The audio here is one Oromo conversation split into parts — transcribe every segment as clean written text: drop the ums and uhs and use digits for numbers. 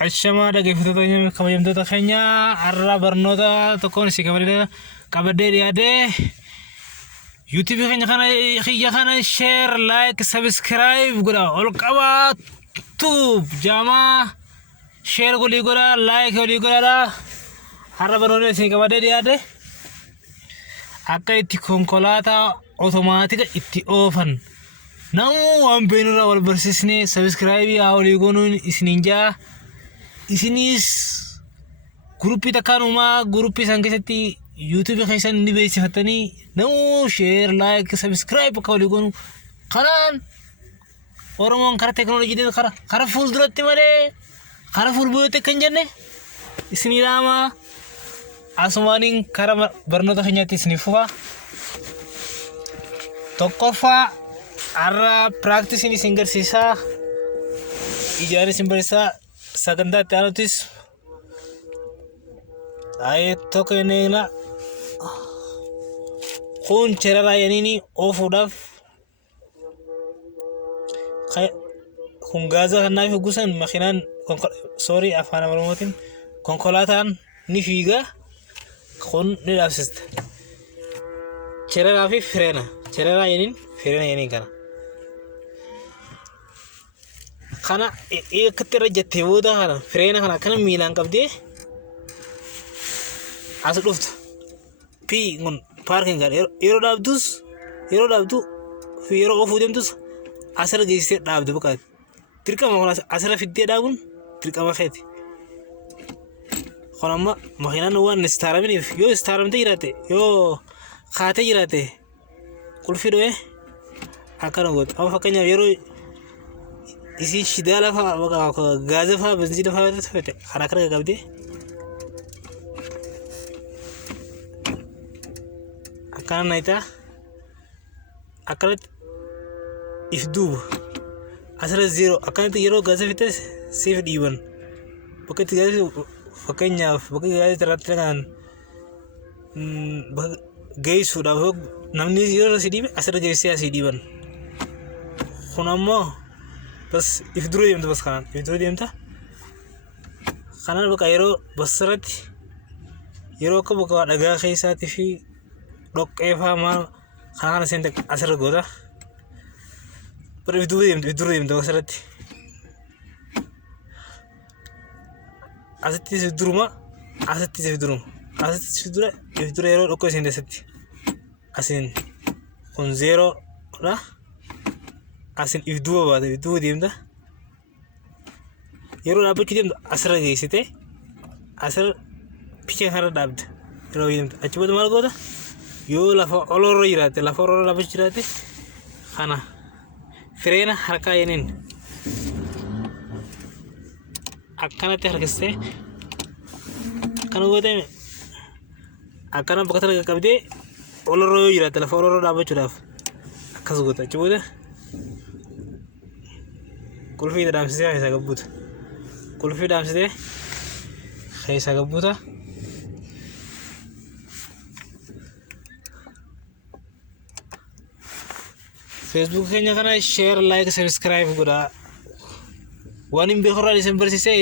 Ashama dhaggeeffattoota kabajamtoota keenya har'a barnoota tokkoon si qabadee dhiyaadee YouTube keenya kana share like subscribe godha ol qabaatu jama share godhi godha like godhi godha har'a barnoota si qabadee dhiyaadee akka itti konkolaataa otomaatika itti oofan namu waan beenurraa wal barsiisnee subscribe yaa olii goonuun isiniin isinis grupi takkanuma grupi san keessatti YouTube keessan ni beeksifatanii namu share like subscribe akka olii goonu kanaan Oromoon karaa teknooloojii karaa fuulduratti malee karaa fuulbuutti kan jenne isiniidhaama asumaaniin karaa barnoota keenyaatti isiniif fufa tokkoffaa har'a practice isin garsiisaa ijaan isin barsiisaa saganda taanotis ay tokko neela kun cerara yanini ofuudhaaf kun gaaza kanaaf gusan makiinaan sorry afaan oromootiin konkolaataan ni fiiga kun ni dhaabsista cerara fi cerara yanin fireena yanin kana ekkatti rajjattee booda kana fireena kana miilaan qabdee as dhuftu fi kun paarkiin kan yeroo dhaabdu fi yeroo ofuu deemtus asirra geessitee dhaabdu buqqaati dirqama kun asirra fiddee dhaabuun dirqama keeti kun amma makiinaan waan istaaraminiif yoo istaaramtee jiraate yoo kaatee jiraate qulfii dho'ee akkana gootu amma fakkeenyaaf yeroo isi shidala fa gaaza fa benzina fa tafete kana qabdee akkana naita akkana ifduub asirra zero akkana yeroo gaaza fitte siif dhiiban bakka itti gaaza fakkeenyaaf bakka gaaza irratti kan geessuudhaaf namni yeroo si dhiibe asirra geessee asii dhiiban kun ammoo bas ifduruu deemta bas kanaan ifduruu deemta kanaan bakka yeroo basirratti yeroo akka bakka dhagaa keessaatii fi dhoqqeefaa maal kana seente asirra goota bara ifduruu deemta basirratti asittis ifdura yeroo dhoqqoo seente asitti asin kun zeeroo dha asin ifduuba baate ifduuba deemta yeroo dhaabbachuu deemtu asirra geessite asirra picha kana dhaabda yeroo deemtu achi booda maal goota yoo lafa olorra jiraate lafa olorra dhaabbachuu jiraate kana fireena harkaa yeniin akkanatti harkistee akkana gootame akkana bakka tara qabdee olorra yoo jiraate lafa olorra dhaabbachuudhaaf akkas goota achi booda kulfii dhaamsitee keessa gabbuuta kulfii dhaamsitee keessa gabbuuta Facebook keenya kana share like subscribe godha waan hin beekorraa isin barsiisee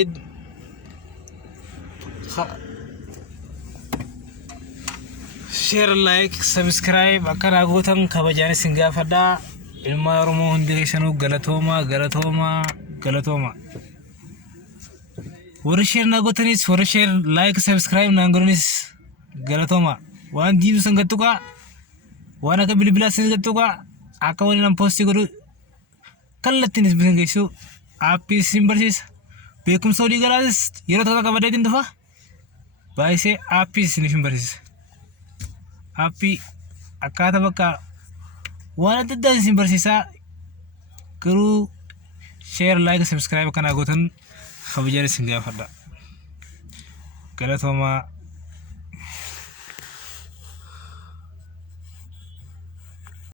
share like subscribe akkana gootan kabajaan isin gaafadhaa ilma Oromoo hundi keessanuu galatooma warri share na gootanis warri share like subscribe na godhanis galatooma waan diibu san gattuqa waan akka bilbilaa sin gattuqa akka wani nan posti godhu kallattiinis bisin geessu aappii sin barsiisa beekumsa olii galaatis yeroo tokko qabadeetiin dhufa baay'isee aappii sinif hin barsiisa aappii akkaataa bakka waan adda addaa isin barsiisaa garuu share like subscribe kana gootan kabajaan isin gaafadha galatooma